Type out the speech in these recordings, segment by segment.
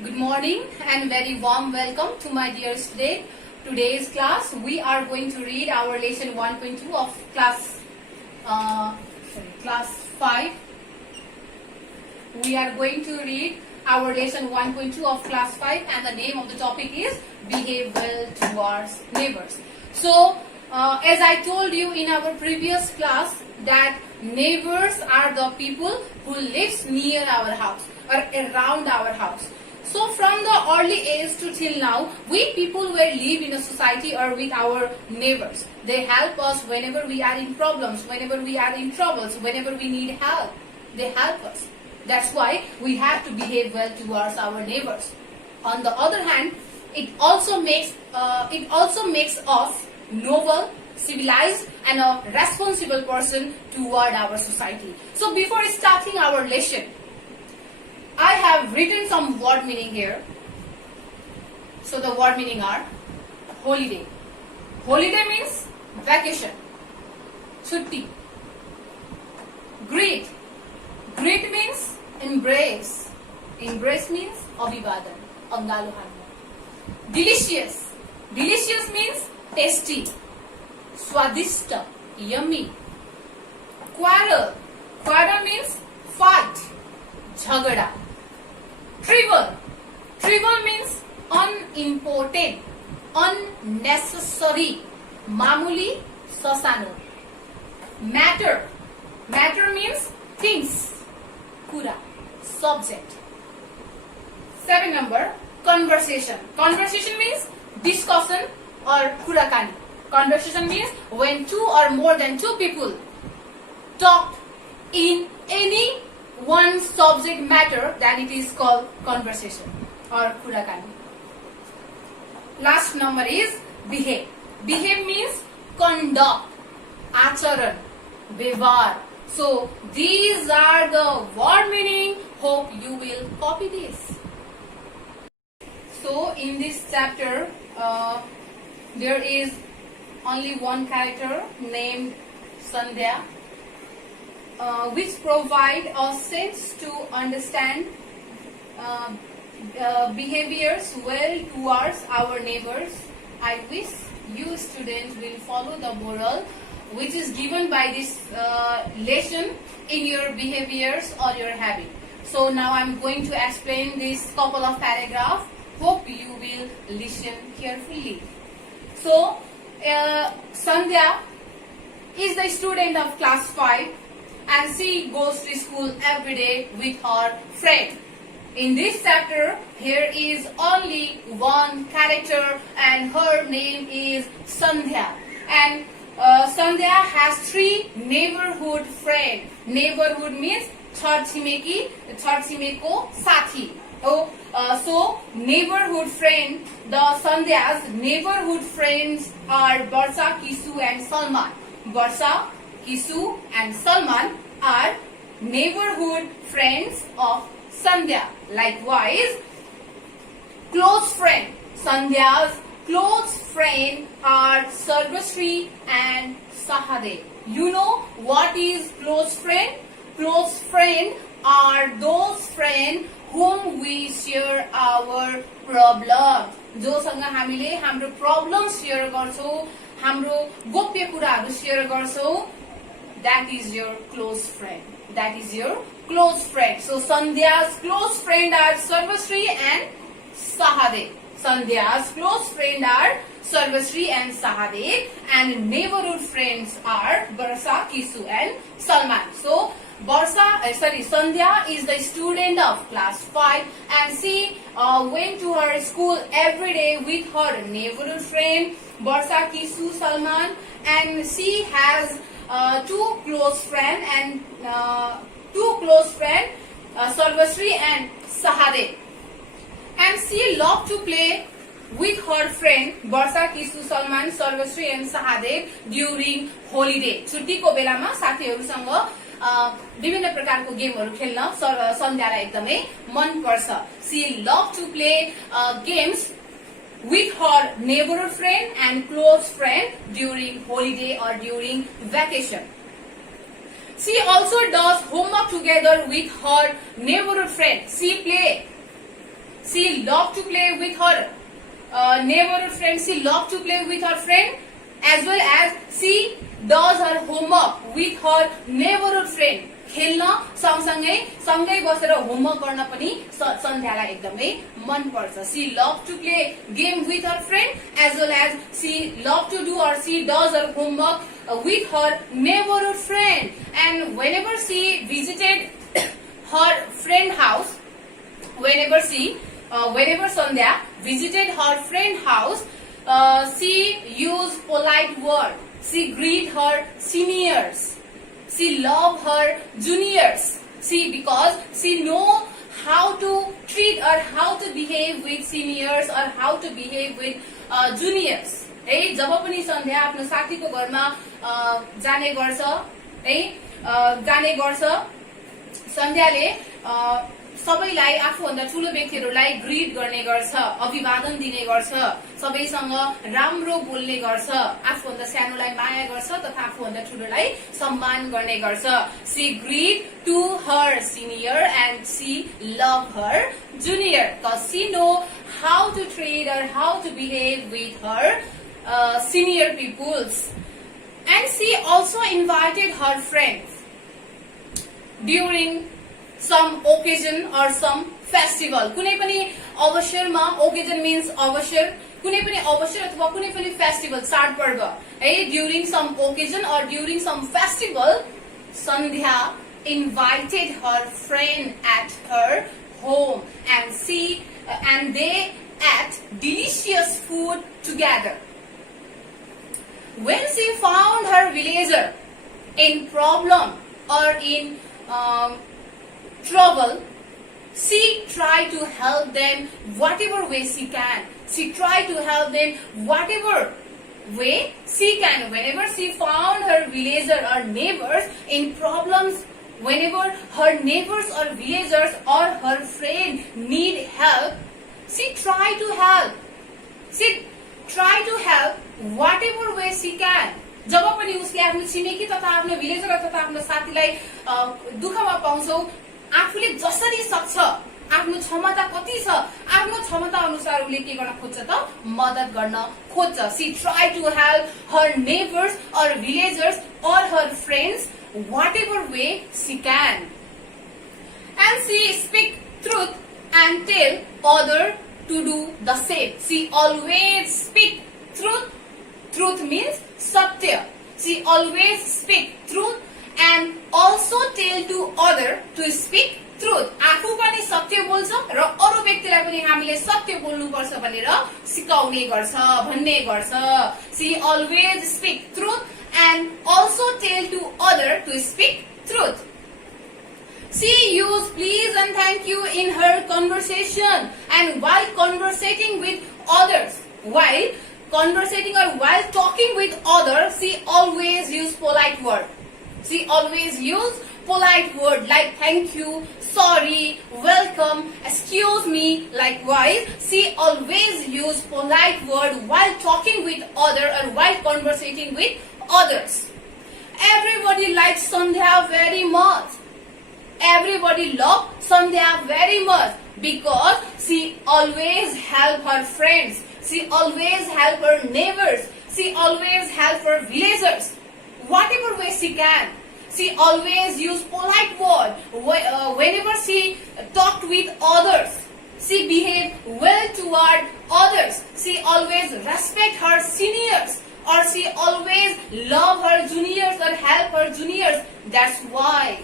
Good morning and very warm welcome to my dear student. Today's class we are going to read our lesson 1.2 of class 5. We are going to read our lesson 1.2 of class 5 and the name of the topic is Behave Well Towards Neighbors. So as I told you in our previous class that neighbors are the people who lives near our house or around our house. So from the early age to till now, we people were live in a society or with our neighbors. They help us whenever we are in problems, whenever we are in troubles, whenever we need help. They help us. That's why we have to behave well towards our neighbors. On the other hand, it also makes us noble, civilized, and a responsible person toward our society. So before starting our lesson, I have written some word meaning here. So the word meaning are holiday. Holiday means vacation. Chutti. Greet. Greet means embrace. Embrace means abhivadan. Angalo hannu. Delicious. Delicious means tasty. Swadishta. Yummy. Quarrel. Quarrel means fight. Jhagada. Trivial. Trivial means unimportant, unnecessary. Mamuli, sasano. Matter. Matter means things. Kura. Subject. 7 number, conversation. Conversation means discussion or kurakani. Conversation means when two or more than two people talk in any one subject matter, that it is called conversation or kurakani. Last number is behave. Behave means conduct, acharan, bevar. So these are the word meaning. Hope you will copy this. So in this chapter, there is only one character named Sandhya, which provide a sense to understand behaviors well towards our neighbors. I wish you students will follow the moral which is given by this lesson in your behaviors or your habit. So now I'm going to explain this couple of paragraphs. Hope you will listen carefully. So Sandhya is the student of class 5 and she goes to school every day with her friend. In this chapter, here is only one character and her name is Sandhya. And Sandhya has 3 neighborhood friends. Neighborhood means third chimeki, third chimeko sathi. So neighborhood friend, the Sandhya's neighborhood friends are Barsa, Kisu and Salman. Barsa, Kisu and Salman are neighborhood friends of Sandhya. Likewise, close friend. Sandhya's close friend are Sarvasri and Sahadev. You know what is close friend? Close friend are those friends whom we share our problems. जोसँग हामीले हाम्रो problems share गर्छौं, हाम्रो गोप्य कुराहरू share गर्छौं, that is your close friend. That is your close friend. So Sandhya's close friend are Sarvasri and Sahadev. Sandhya's close friend are Sarvasri and Sahadev, and neighborhood friends are Barsa, Kisu and Salman. So Sandhya is the student of class 5 and she went to her school every day with her neighborhood friend Barsa, Kisu, Salman, and she has 2 close friends Sarvasri and Sahadev. And she loved to play with her friend Barsa, Kisu, Salman, Sarvasri and Sahadev during holiday. छुट्टीको बेलामा साथीहरुसँग विभिन्न प्रकारको गेमहरु खेल्न सन्ध्यालाई एकदमै मन पर्छ. She loved to play games with her neighborhood friend and close friend during holiday or during vacation. She also does homework together with her neighborhood friend. She she loved to play with her neighborhood friend. She loved to play with her friend, as well as she does her homework with her neighborhood friend. खेल्न सँगसँगै सँगै बसेर homework गर्न पनि सन्ध्यालाई एकदमै मन पर्छ. She loves to play game with her friend, as well as she loves to do or she does her homework with her neighborhood friend. And whenever she visited her friend house, whenever Sandhya visited her friend house, she used polite word. She greet her seniors. She love her juniors. Because she know how to treat or how to behave with seniors or how to behave with juniors. है जब पनि सन्ध्या आफ्नो साथीको घरमा जाने गर्छ सन्ध्याले सबैलाई आफूभन्दा ठूलो व्यक्तिहरूलाई ग्रीट गर्ने गर्छ, अभिवादन दिने गर्छ, सबैसँग राम्रो बोल्ने गर्छ, आफूभन्दा सानोलाई माया गर्छ तथा आफूभन्दा ठूलोलाई सम्मान गर्ने गर्छ. She greet to her senior and she love her junior because she know how to treat or how to behave with her senior peoples. And she also invited her friends during some occasion or some festival. कुनै पनि अवसरमा, occasion means अवसर, कुनै पनि अवसर अथवा कुनै पनि festival, चाडपर्व है, during some occasion or during some festival, Sandhya invited her friend at her home and they ate delicious food together. When she found her villager in problem or in trouble, she tried to help them whatever way she can. She tried to help them whatever way she can. Whenever she found her villager or neighbors in problems, whenever her neighbors or villagers or her friend need help, she tried to help. She tried to help whatever way she can. जब पनि उसले आफ्नो छिमेकी तथा आफ्नो villager तथा आफ्नो साथीलाई दुःखमा पाउँछौ, आफूले जसरी सक्छ, आफ्नो क्षमता कति छ, आफ्नो क्षमता अनुसार उसले के गर्न खोज्छ त मद्दत गर्न खोज्छ. She tried to help her neighbors or villagers or her friends whatever way she can. And she speak truth and tell other to do the same. She always speak truth. Truth means satya. She always speak truth and also tell to other to speak truth. आफू पनि सत्य बोल्छ र अरू व्यक्तिलाई पनि हामीले सत्य बोल्नुपर्छ भनेर सिकाउने गर्छ, भन्ने गर्छ. She always speak truth and also tell to other to speak truth. She used please and thank you in her conversation, and while conversating with others, while conversating or while talking with others, she always used polite word. She always used polite word like thank you, sorry, welcome, excuse me. Likewise, she always used polite word while talking with other or while conversating with others. Everybody likes Sandhya very much. Everybody loved Sandhya very much because she always helped her friends. She always helped her neighbors. She always helped her villagers. Whatever way she can. She always used polite word. Whenever she talked with others, she behaved well toward others. She always respect her seniors, or she always love her juniors or help her juniors. That's why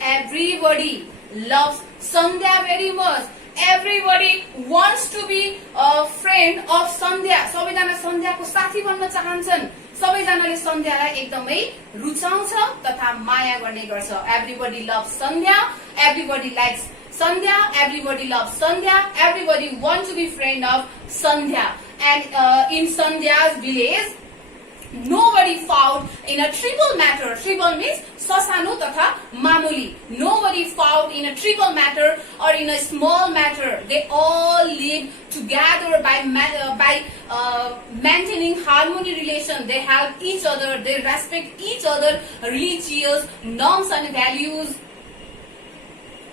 everybody loves Sandhya very much. Everybody wants to be a friend of Sandhya. सबैजना सन्ध्याको साथी बन्न चाहन्छन्. सबैजनाले सन्ध्यालाई एकदमै रुचाउँछ तथा माया गर्ने गर्छ. Everybody loves Sandhya. Everybody likes Sandhya. Everybody loves Sandhya. Everybody wants to be friend of Sandhya. And in Sandhya's village, nobody fought in a trivial matter. Trivial means sasano tata mamuli. Nobody fought in a trivial matter or in a small matter. They all live together by maintaining harmony relation. They help each other. They respect each other religious norms and values.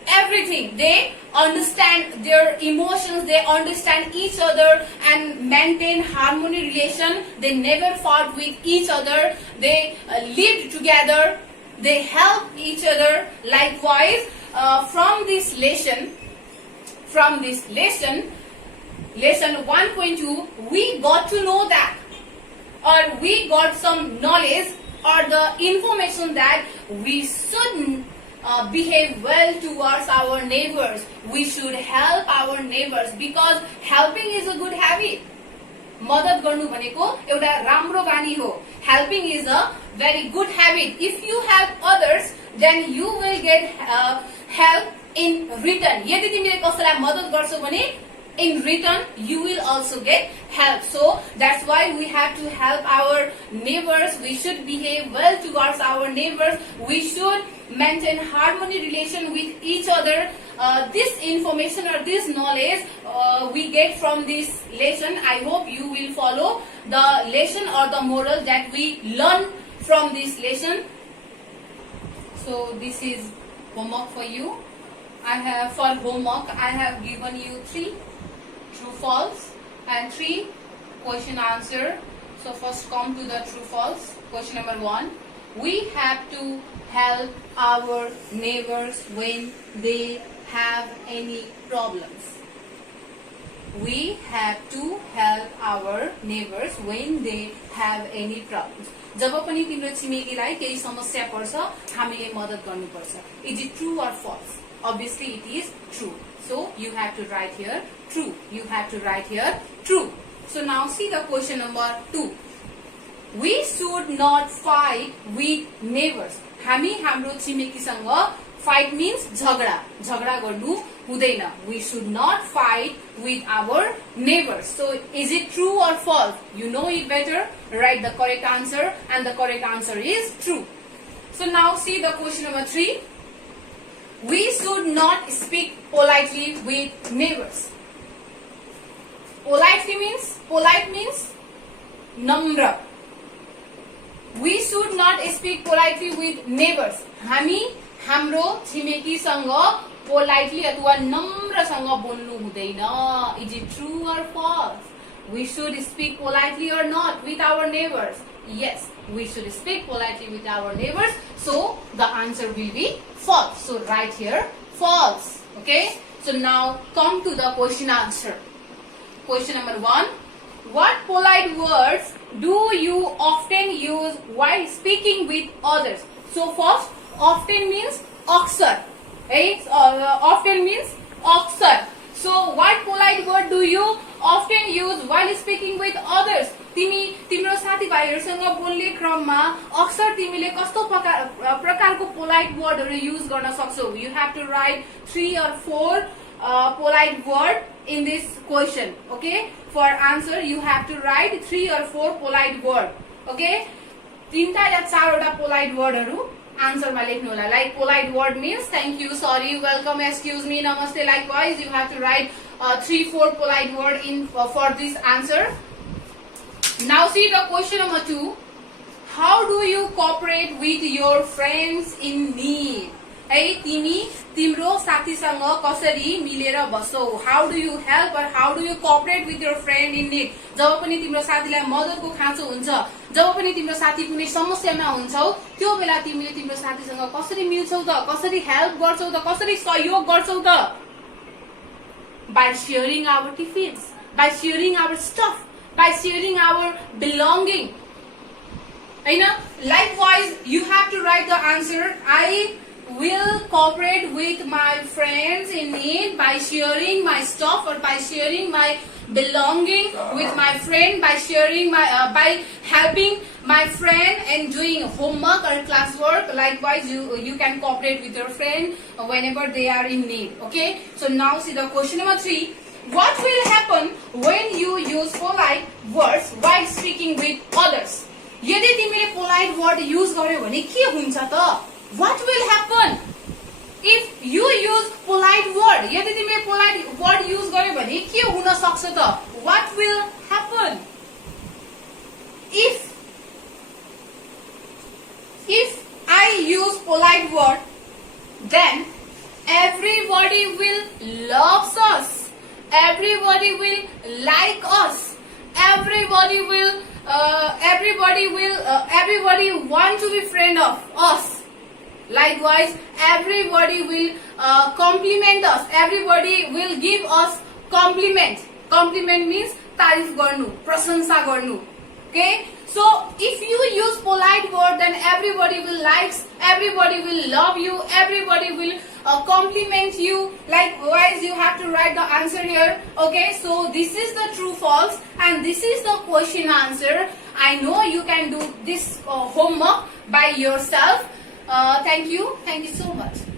everything. They understand their emotions, they understand each other and maintain harmony relation. They never fought with each other. They lived together. They help each other. Likewise, from this lesson, lesson 1.2, we got to know that, or we got some knowledge or the information that we should behave well towards our neighbors. We should help our neighbors because helping is a good habit. मदद गर्नु भनेको एउटा राम्रो बानी हो. Helping is a very good habit. If you help others, then you will get help in return. यदि तिमीले कसैलाई मदद गर्छौ भने in return you will also get help. So that's why we have to help our neighbors. We should behave well towards our neighbors. We should maintain harmony relation with each other. This information or this knowledge we get from this lesson. I hope you will follow the lesson or the moral that we learn from this lesson. So this is homework for you. For homework I have given you 3 true false and 3 question answer. So first come to the true false. Question number 1. We have to help our neighbors when they have any problems. We have to help our neighbors when they have any problems. जब पनि तिम्रो छिमेकीलाई केही समस्या पर्छ हामीले मद्दत गर्नुपर्छ. Is it true or false? Obviously it is true. So you have to write here true. You have to write here true. So now see the question number 2. We should not fight with neighbors. हामी हाम्रो छिमेकीसँग fight means झगडा गर्नु हुँदैन. We should not fight with our neighbors. So is it true or false? You know it better. Write the correct answer, and the correct answer is true. So now see the question number 3. We should not speak politely with neighbors. Polite means namra. We should not speak politely with neighbors. हामी हाम्रो छिमेकीसँग politely अथवा नम्रसँग बोल्नु हुँदैन. Is it true or false? We should speak politely or not with our neighbors? Yes, we should speak politely with our neighbors. So the answer will be false. So write here false. Okay. So now come to the question answer. Question number 1. What polite words do you often use while speaking with others? So first, often means अक्सर. Right? Often means अक्सर. So what polite word do you often use while speaking with others? तिम्रो साथीभाइहरुसँग बोल्ने क्रममा अक्सर तिमीले कस्तो प्रकारको polite वर्डहरु use गर्न सक्छौ? You have to write 3 or 4 polite word in this question. Okay? For answer you have to write 3 or 4 polite word. Okay? 3 या 4 वटा polite wordहरु answer मा लेख्नु होला. Like polite word means thank you, sorry, welcome, excuse me, namaste. Likewise you have to write 3-4 polite word in for this answer. Now see the question number 2. How do you cooperate with your friends in need? है तिमी तिम्रो साथीसँग कसरी मिलेर बस्छौ? How do you help or how do you cooperate with your friend in need? जब पनि तिम्रो साथीलाई मद्दतको खाँचो हुन्छ, जब पनि तिम्रो साथी कुनै समस्यामा हुन्छौ, त्यो बेला तिमीले तिम्रो साथीसँग कसरी मिल्छौ त? कसरी हेल्प गर्छौ त? कसरी सहयोग गर्छौ त? By sharing our tiffins, by sharing our stuff, by sharing our belonging. Likewise, you have to write the answer. I will cooperate with my friends in need by sharing my stuff or by sharing my belonging with my friend, by sharing my by helping my friend and doing homework or classwork. Likewise, you can cooperate with your friend whenever they are in need. Okay, so now see the question number 3. What will happen when you use polite words while speaking with others? यदि तिमीले polite word use गर्यौ भने के हुन्छ त? What will happen if you use polite word? यदि तिमीले polite word use गर्यौ भने के हुन सक्छ त? What will happen if I use polite word? Then every everybody will like us, everybody will everybody want to be friend of us. Likewise, everybody will compliment us, everybody will give us compliment. Compliment means tarif garnu, prasansa garnu. Okay, so if you use polite word, then everybody will likes, everybody will love you, everybody will compliment you. Likewise, you have to write the answer here. Okay, so this is the true false and this is the question answer. I know you can do this homework by yourself. Thank you so much.